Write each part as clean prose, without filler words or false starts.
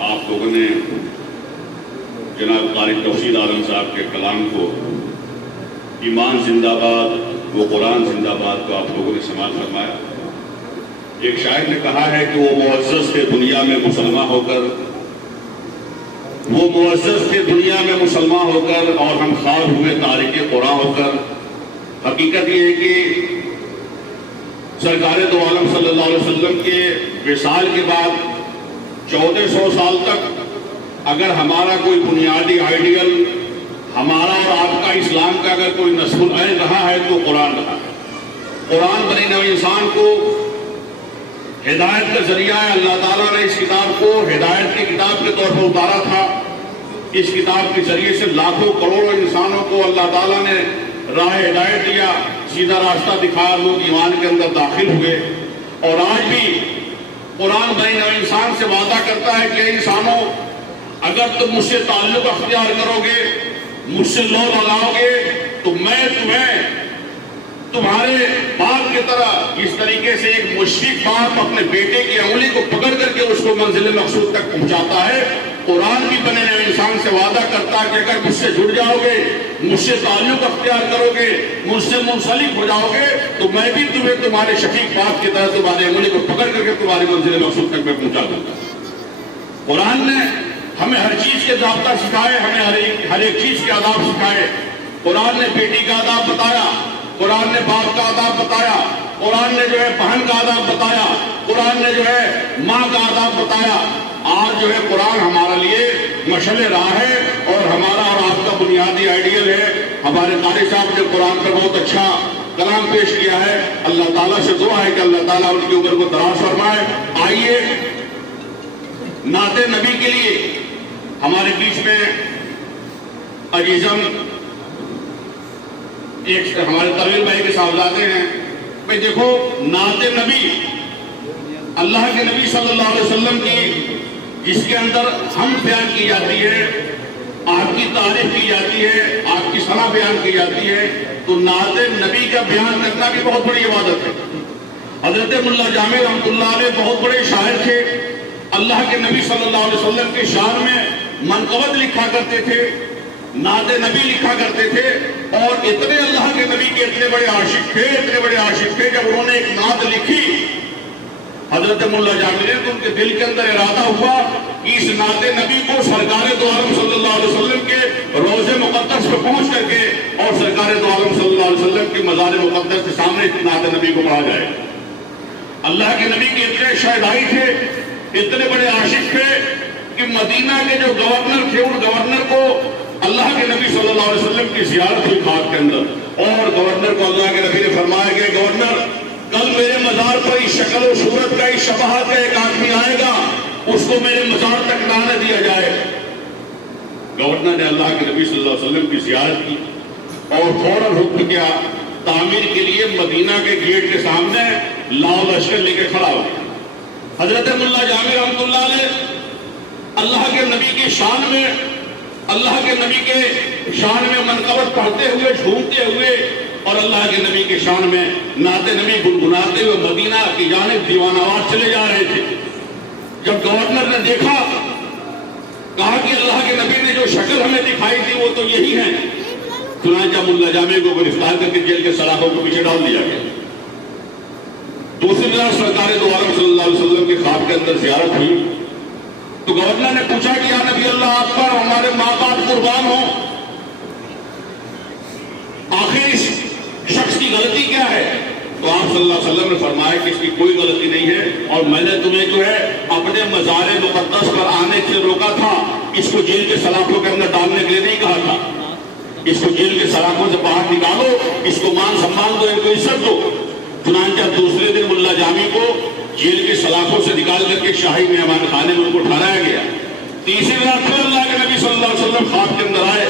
آپ لوگوں نے جناب قاری توحید عالم صاحب کے کلام کو ایمان زندہ باد و قرآن زندہ باد کو آپ لوگوں نے سماعت فرمایا۔ ایک شاعر نے کہا ہے کہ وہ معزز تھے دنیا میں مسلمان ہو کر، وہ معزز تھے دنیا میں مسلمان ہو کر، اور ہم خوار ہوئے تارک قرآن ہو کر۔ حقیقت یہ ہے کہ سرکار دو عالم صلی اللہ علیہ وسلم کے وصال کے بعد 1400 سال تک اگر ہمارا کوئی بنیادی آئیڈیل، ہمارا اور آپ کا اسلام کا اگر کوئی نصب العین رہا ہے تو قرآن رہا ہے۔ قرآن بنی نوع انسان کو ہدایت کا ذریعہ ہے۔ اللہ تعالیٰ نے اس کتاب کو ہدایت کی کتاب کے طور پر اتارا تھا۔ اس کتاب کے ذریعے سے لاکھوں کروڑوں انسانوں کو اللہ تعالیٰ نے راہ ہدایت دیا، سیدھا راستہ دکھایا، لوگ ایمان کے اندر داخل ہوئے۔ اور آج بھی قرآن بنی نوع انسان سے وعدہ کرتا ہے کہ انسانوں اگر تم مجھ سے تعلق اختیار کرو گے، مجھ سے لو لگاؤ گے، تو میں تمہیں تمہارے باپ کی طرح اس طریقے سے ایک مشفق باپ اپنے بیٹے کی انگلی کو پکڑ کر کے اس کو منزل مقصود تک پہنچاتا ہے۔ قرآن بھی بنے ہوئے انسان سے وعدہ کرتا ہے کہ اگر مجھ سے جڑ جاؤ گے، مجھ سے تعلق اختیار کرو گے، مجھ سے منسلک ہو جاؤ گے، تو میں بھی تمہیں تمہارے شفیق باپ کی طرح تمہاری انگلی کو پکڑ کر کے تمہاری منزل مقصود تک میں پہنچا دوں گا۔ قرآن نے ہمیں ہر چیز کے ضابطہ سکھائے، ہمیں ہر ایک چیز کے آداب سکھائے۔ قرآن نے بیٹی کا آداب بتایا، قرآن نے باپ کا آداب بتایا، قرآن نے جو ہے بہن کا آداب بتایا، قرآن نے جو ہے ماں کا آداب بتایا۔ آج جو ہے قرآن ہمارے لیے مشعل راہ ہے، اور ہمارا اور آپ کا بنیادی آئیڈیل ہے۔ ہمارے قاری صاحب نے قرآن پر بہت اچھا کلام پیش کیا ہے۔ اللہ تعالیٰ سے دعا ہے کہ اللہ تعالیٰ ان کی عمر کو دراز فرمائے۔ آئیے نعت نبی کے لیے ہمارے بیچ میں عزیزم ایک ہمارے طویل بھائی کے صاحبزادے ہیں۔ بھائی دیکھو، نعت نبی اللہ کے نبی صلی اللہ علیہ وسلم کی، جس کے اندر ہم بیان کی جاتی ہے، آپ کی تعریف کی جاتی ہے، آپ کی ثنا بیان کی جاتی ہے، تو نعت نبی کا بیان کرنا بھی بہت بڑی عبادت ہے۔ حضرت ملا جامع رحمۃ اللہ علیہ بہت بڑے شاعر تھے، اللہ کے نبی صلی اللہ علیہ وسلم کے شان میں منقبت لکھا کرتے تھے، نعت نبی لکھا کرتے تھے، اور اتنے اللہ کے نبی کے اتنے بڑے عاشق تھے، اتنے بڑے عاشق تھے، جب انہوں نے ایک نعت لکھی حضرت ملا جامع نے، تو ان کے دل کے اندر ارادہ ہوا کہ اس نعت نبی کو سرکار دو عالم صلی اللہ علیہ وسلم کے روضے مقدس پہ پہنچ کر کے اور سرکار دو عالم صلی اللہ علیہ وسلم کے مزار مقدس کے سامنے نعت نبی کو پڑھا جائے۔ اللہ کے نبی کے اتنے شہدائی تھے، اتنے بڑے عاشق تھے کہ مدینہ کے جو گورنر تھے، ان گورنر کو اللہ کے نبی صلی اللہ علیہ وسلم کی زیارت ہوئی خواب کے اندر، اور گورنر کو اللہ کے نبی نے فرمایا کہ گورنر، کل میرے مزار پر اس شکل و صورت کا، اس شباہت کا ایک آدمی آئے گا، اس کو میرے مزار تک نہ آنے دیا جائے۔ گورنر نے اللہ کے نبی صلی اللہ علیہ وسلم کی زیارت کی اور فوراً حکم کیا، تعمیر کے لیے مدینہ کے گیٹ کے سامنے لاؤ لشکر لے کے کھڑا ہو گیا۔ حضرت ملا جامع رحمۃ اللہ علیہ اللہ کے نبی کی شان میں، اللہ کے نبی کے شان میں منقبت پڑھتے ہوئے، جھومتے ہوئے، اور اللہ کے نبی کے شان میں نعت نبی گنگناتے ہوئے مدینہ کی جانب دیوانہ وار چلے جا رہے تھے۔ جب گورنر نے دیکھا، کہا کہ اللہ کے نبی نے جو شکل ہمیں دکھائی تھی وہ تو یہی ہے۔ چنانچہ ملا جامع کو گرفتار کر کے جیل کے سلاخوں کے پیچھے ڈال دیا گیا۔ دوسری طرف سرکار دو عالم صلی اللہ علیہ وسلم کے خواب کے اندر زیارت ہوئی، تو گورنر نے پوچھا کہ یا نبی اللہ، آپ پر ہمارے ماں باپ قربان ہوں، آخر اس شخص کی غلطی کیا ہے؟ تو آپ صلی اللہ علیہ وسلم نے فرمایا کہ اس کی کوئی غلطی نہیں ہے، اور میں نے تمہیں جو ہے اپنے مزار مقدس پر آنے سے روکا تھا، اس کو جیل کے سلاخوں کے اندر ڈالنے کے لیے نہیں کہا تھا۔ اس کو جیل کے سلاخوں سے باہر نکالو، اس کو مان سمان دو، ان کو عزت دو۔ چنانچہ دوسرے دن ملا جامع کو جیل کے سلاخوں سے نکال کر کے شاہی مہمان خانے میں ان کو ٹھہرایا گیا۔ تیسری رات پھر اللہ کے نبی صلی اللہ علیہ وسلم خواب کے اندر آئے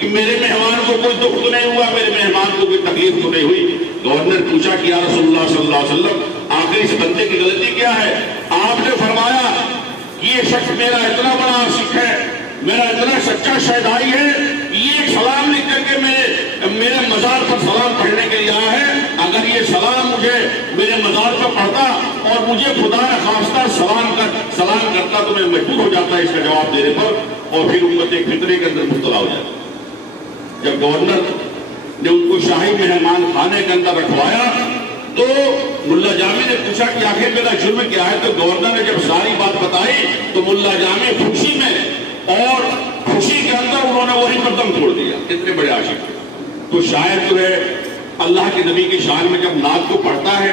کہ میرے مہمان کو کوئی دکھ تو نہیں ہوا، میرے مہمان کو کوئی تکلیف تو نہیں ہوئی۔ گورنر پوچھا کہ یا رسول اللہ صلی اللہ علیہ وسلم، آخر اس بندے کی غلطی کیا ہے؟ آپ نے فرمایا کہ یہ شخص میرا اتنا بڑا عاشق ہے، میرا اتنا سچا شہدائی ہے، یہ سلام لکھ کر کے میرے مزار پر سلام پڑھنے کے لیے آیا ہے، اگر یہ سلام مجھے میرے مزار پر پڑھتا اور مجھے خدا نہ خواستہ سلام کرتا تو میں مجبور ہو جاتا اس کا جواب دینے پر، اور پھر امت ایک فتنے کے اندر مبتلا ہو جاتا۔ جب گورنر نے ان کو شاہی مہمان خانے کے اندر رکھوایا تو ملا جامی نے پوچھا کہ آخر میرا جرم کیا ہے؟ تو گورنر نے جب ساری بات بتائی تو ملا جامی خوشی میں اور خوشی کے اندر انہوں نے وہی پر دم توڑ دیا۔ اتنے بڑے عاشق۔ تو شاعر جو ہے اللہ کے نبی کی شان میں جب نعت کو پڑھتا ہے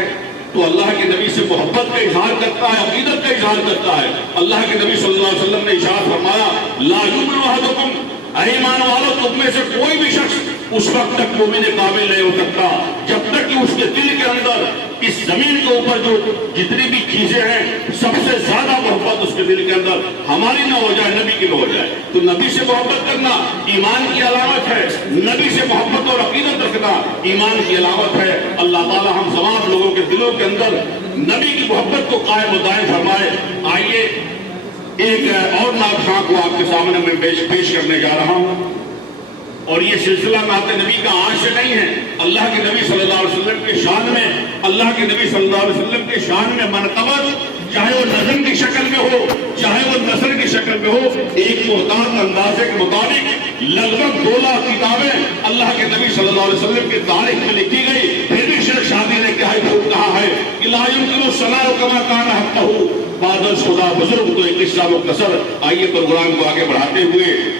تو اللہ کے نبی سے محبت کا اظہار کرتا ہے، عقیدت کا اظہار کرتا ہے۔ اللہ کے نبی صلی اللہ علیہ وسلم نے ارشاد فرمایا، لا یؤمن احدکم، اے ایمان والو تم میں سے کوئی بھی شخص اس وقت تک مومن کامل نہیں ہو سکتا جب تک کہ اس کے دل کے اندر اس زمین کے اوپر جو جتنی بھی چیزیں ہیں سب سے زیادہ محبت اس کے دل کے اندر ہماری نہ ہو جائے، نبی کی نہ ہو جائے۔ تو نبی سے محبت کرنا ایمان کی علامت ہے، نبی سے محبت اور عقیدت رکھنا ایمان کی علامت ہے۔ اللہ تعالی ہم تمام لوگوں کے دلوں کے اندر نبی کی محبت کو قائم و دائم فرمائے۔ آئیے ایک اور نعت خواں کو آپ کے سامنے میں پیش کرنے جا رہا ہوں، اور یہ سلسلہ نعت نبی کا آج سے نہیں ہے۔ اللہ کے نبی صلی اللہ علیہ وسلم کے شان میں، اللہ کے نبی صلی اللہ علیہ وسلم کے شان میں منقبت، چاہے وہ نظم کی شکل میں ہو چاہے وہ نثر کی شکل میں ہو، ایک محتاط اندازے کے مطابق لگ بھگ 2 لاکھ کتابیں اللہ کے نبی صلی اللہ علیہ وسلم کی تاریخ میں لکھی گئی۔ پھر بھی شیخ شادی نے کہا ہے کہ لا یمکن الثناء کما کان حقہ، بعد از خدا بزرگ تو ایک قصہ مختصر۔ آئیے پروگرام کو آگے بڑھاتے ہوئے